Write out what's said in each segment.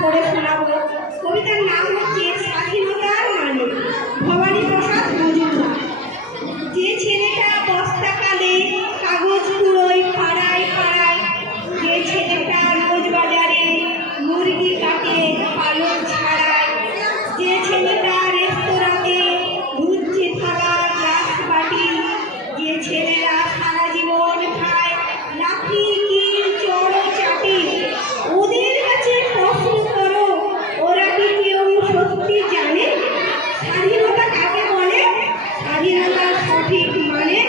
পড়ে শোনাবো। কবিতার নাম হচ্ছে স্বাধীনতার মানে, ভবানী প্রসাদ মজুমদার। যে ছেলেটা বস্তা কাঁদে কাগজ কুড়োয় পাড়ায় পাড়ায়, যে ছেলেটা রোজ বাজারে মুরগি কাটে পালক ছাড়ায়, যে ছেলেটা রেস্তোরাঁতে ধুচ্ছে থালা গ্লাস বাটি, যে ছেলেরা সারা জীবন খায় লাফি কিল চড়ো চাটি, ওদের কাছে প্রশ্ন করো ওরা কি কেউ সত্যি জানে স্বাধীনতা কাকে বলে? স্বাধীনতার সঠিক মানে,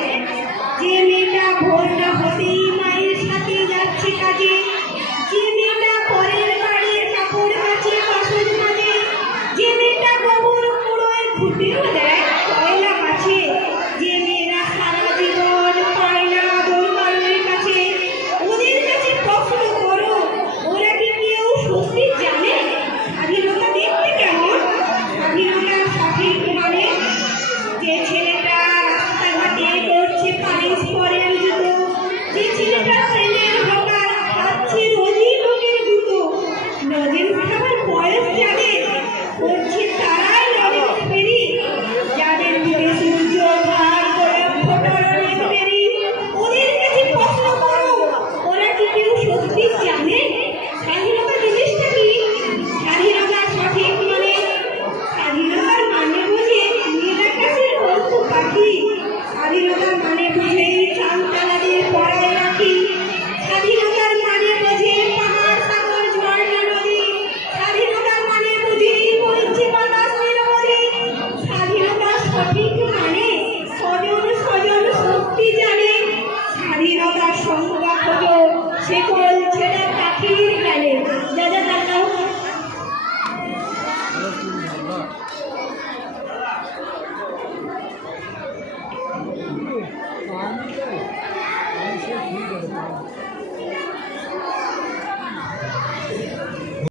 যে মেয়েটা ভোর না হতেই মায়ের সাথে যাচ্ছে কাজে, যে মেয়েটা পরের বাড়ির কাপড় কাচে বাসন মাজে, যে মেয়েটা গোবর কুড়োয় ঘুটেও দেয় কয়লা কাছে, যে মেয়েরা সারা জীবন পায় না আদর কারোর কাছে, ওদের কাছে প্রশ্ন করো ওরা কি কেউ সত্যি জানে স্বাধীনতা দেখতে কেমন? স্বাধীনতার সঠিক মানে, যে ছেলেটা রাস্তাঘাটে করছে পালিশ পরের জুতো, যে ছেলেটা ট্রেনের হকার খাচ্ছে রোজই লোকের জুতো, লজেন খাবার বয়স যাদের করছে তারাই লজেন ফেরি, যাদের মুখে সূর্য ভার গোলাপ ফোটার অনেক দেরি, ওদের কাছে প্রশ্ন করো ওরা কি কেউ সত্যি জানে স্বাধীনতা জিনিসটা কি? স্বাধীনতার সঠিক মানে, স্বাধীনতার মানে বুঝে নীলাকাশের পশু পাখি, স্বাধীনতার মানে বুঝে চালতালাদের পড়ায় রাখি, স্বাধীনতার মানে বুঝে পাহাড় সাগর ঝর্ণা নদী, স্বাধীনতার মানে বুঝে বইছে বাতাস নিরবধি, স্বাধীনতার সঠিক মানে স্বজন স্বজন সত্যি জানে, স্বাধীনতার সংজ্ঞা খোঁজো শেকল ছেড়ে পাখির গেলে।